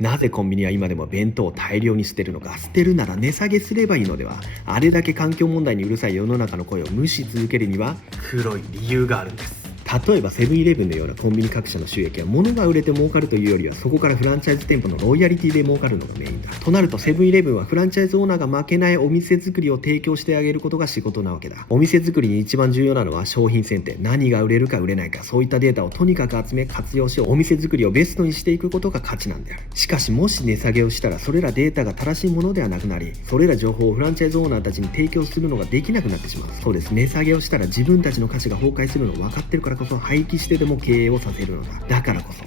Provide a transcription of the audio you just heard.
なぜコンビニは今でも弁当を大量に捨てるのか。捨てるなら値下げすればいいのでは。あれだけ環境問題にうるさい世の中の声を無視続けるには黒い理由があるんです。例えばセブンイレブンのようなコンビニ各社の収益は物が売れて儲かるというよりは、そこからフランチャイズ店舗のロイヤリティで儲かるのがメインだ。となるとセブンイレブンはフランチャイズオーナーが負けないお店作りを提供してあげることが仕事なわけだ。お店作りに一番重要なのは商品選定、何が売れるか売れないか、そういったデータをとにかく集め活用し、お店作りをベストにしていくことが価値なんである。しかしもし値下げをしたら、それらデータが正しいものではなくなり、それら情報をフランチャイズオーナーたちに提供するのができなくなってしまう。そうです。値下げをしたら自分たちの価値が崩壊するのを分かってるからこそ、廃棄してでも経営をさせるのだ。だからこそ